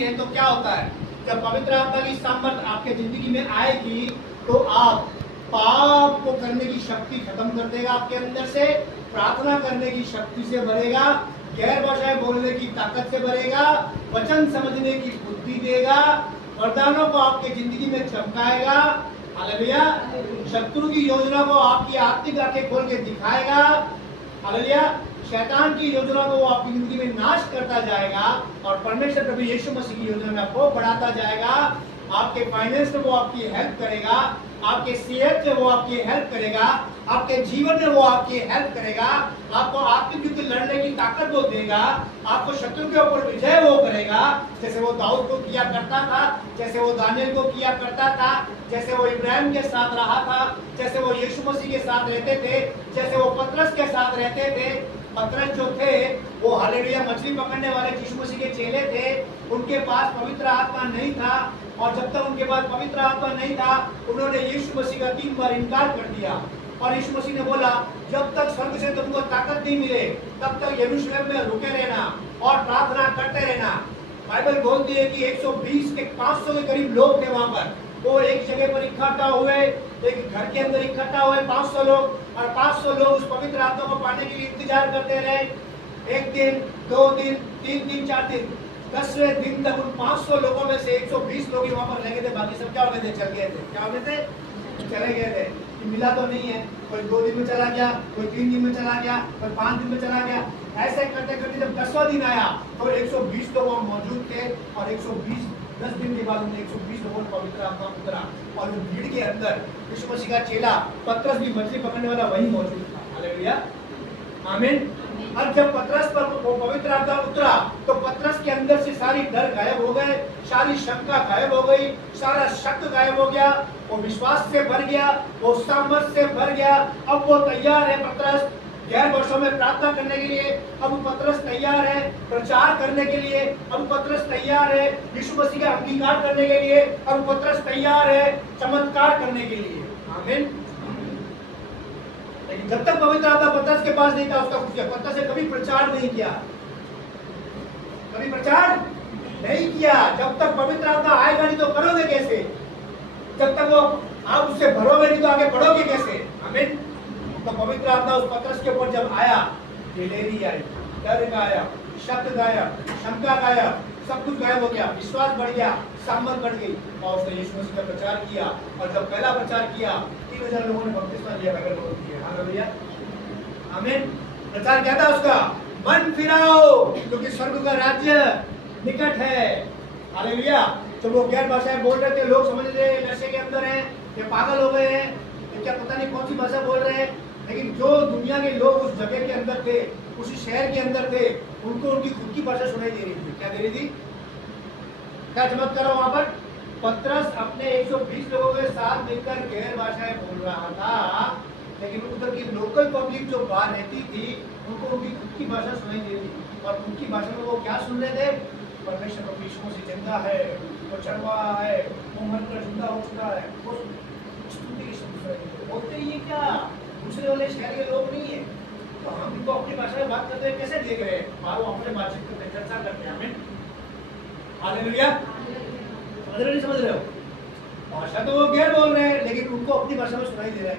आती है तो क्या होता है, जब पवित्र आत्मा की सामर्थ आपके जिंदगी में आएगी तो आप पाप को करने की शक्ति खत्म कर देगा, आपके अंदर से प्रार्थना करने की शक्ति से भरेगा, गैर भाषाएं बोलने की ताकत से भरेगा, वचन समझने की बुद्धि देगा, वरदानों को आपके जिंदगी में चमकाएगा। हालेलुया। शत्रु की योजना को आपकी आत्मिक आंखें खोल के दिखाएगा। हालेलुया। शैतान की योजना को वो आपकी जिंदगी में नाश करता जाएगा और परमेश्वर प्रभु यीशु मसीह की योजना में आपको बढ़ाता जाएगा। आपके फाइनेंस में वो आपकी हेल्प करेगा, आपके सेहत में वो आपकी हेल्प करेगा, आपके जीवन में वो आपकी हेल्प करेगा, आपको आत्मिक युद्ध लड़ने की ताकत वो देगा, आपको शत्रु के ऊपर विजय वो करेगा, जैसे वो दाऊद को किया करता था, जैसे वो दानियल को किया करता था, जैसे वो इब्राहिम के साथ रहा था, जैसे वो यीशु मसीह के साथ रहते थे, जैसे वो पतरस के साथ रहते थे। पतरस जो थे वो हालेलुया मछली पकड़ने वाले यीशु मसीह के चेले थे, उनके पास पवित्र आत्मा नहीं था और जब तक उनके पास पवित्र आत्मा नहीं था उन्होंने यीशु मसीह का 3 बार इनकार कर दिया और यीशु मसीह ने बोला जब तक स्वर्ग से तुमको ताकत नहीं मिले तब तक यरूशलेम में रुके रहना और प्रार्थना करते रहना। बाइबल बोलती है कि 120 के 500 के करीब लोग थे वहां पर, वो एक जगह पर इकट्ठा हुए, एक घर के अंदर इकट्ठा हुए 500 लोग और 500 लोग उस पवित्र आत्मा को पाने के लिए इंतजार करते रहे। 1 दिन 2 दिन 3 दिन 4 दिन 10वें दिन तक उन 500 लोगों में से 120 लोग ही वहां पर लगे थे, बाकी सब क्या हो गए थे, चल गए थे। क्या हो गए थे, चले गए थे। मिला तो नहीं है, कोई 2 दिन में चला गया, कोई 3 दिन में चला गया, कोई 5 दिन में चला गया। ऐसे करते करते जब 10वां दिन आया तो 120 लोग वहां मौजूद थे और 120 10 दिन के बाद उन्हें 120 लोगों को पवित्र आत्मा उतरा और उन भीड़ के अंदर यीशु मसीह का चेला पतरस भी मछली पकड़ने वाला वही मौजूद था। हालेलुया, आमीन। और जब पतरस पर वो पवित्र आत्मा उतरा तो पतरस के अंदर से सारी डर गायब हो गए, सारी शंका गायब हो गई, सारा शक गायब हो गया, वो विश्वास से भर गया, वो सामर्थ से भर गया। अब वो तैयार है पतरस गैर वर्षों में प्रार्थना करने के लिए, अब पतरस तैयार है प्रचार करने के लिए, अब पतरस तैयार है यीशु मसीह का अंगीकार करने के लिए, अब पतरस तैयार है चमत्कार करने के लिए। आमीन। लेकिन जब तक पवित्र आत्मा पतरस के पास नहीं था उसका कुछ पतरस ने कभी प्रचार नहीं किया, कभी प्रचार नहीं किया। जब तक पवित्र आत्मा आएगा नहीं तो करोगे कैसे, जब तक वो आप उससे भरोगे नहीं तो आगे बढ़ोगे कैसे। आमीन। तो पवित्र आत्मा उस पतरस के ऊपर जब आया, दिलेरी आई, डर गायब, शक गायब, शंका गायब, सब कुछ गायब हो गया, विश्वास बढ़ गया, सामर्थ बढ़ गई और उसने यीशु मसीह का प्रचार किया। और जब पहला प्रचार किया 3000 लोगों ने बपतिस्मा लिया। हालेलुया, आमीन। प्रचार क्या था उसका, मन फिराओ क्योंकि स्वर्ग का राज्य निकट है। हालेलुया। तो वो गैर भाषाएं बोल रहे थे, लोग समझ रहे नशे के अंदर हैं, ये पागल हो गए हैं, ये क्या पता नहीं कौन सी भाषा बोल रहे हैं। लेकिन जो दुनिया के लोग उस जगह के अंदर थे, उसी शहर के अंदर थे, उनको उनकी खुद की भाषा सुनाई दे रही थी। क्या दे रही थी, क्या चमत्कार वहां पर। पतरस अपने 120 लोगों के साथ मिलकर गैर भाषाएं बोल रहा था, लेकिन उधर की लोकल पब्लिक जो बाहर रहती थी उनको उनकी खुद की भाषा सुनाई दे रही थी और उनकी भाषा में वो क्या सुन रहे थे, परमेश्वर प्रभु यीशु मसीह जिंदा है, वो चढ़वा है, वो मरकर जिंदा हो चुका है, वो बोलते ये क्या दूसरे वाले शहर के लोग नहीं है, तो हम इनको अपनी भाषा में बात करते हैं कैसे देख रहे हैं, वो अपने बातचीत करते हैं, चर्चा करते हैं। आमीन। हालेलुया। समझ रहे हो, भाषा तो वो गैर बोल रहे हैं लेकिन उनको अपनी भाषा में सुनाई दे रहा है।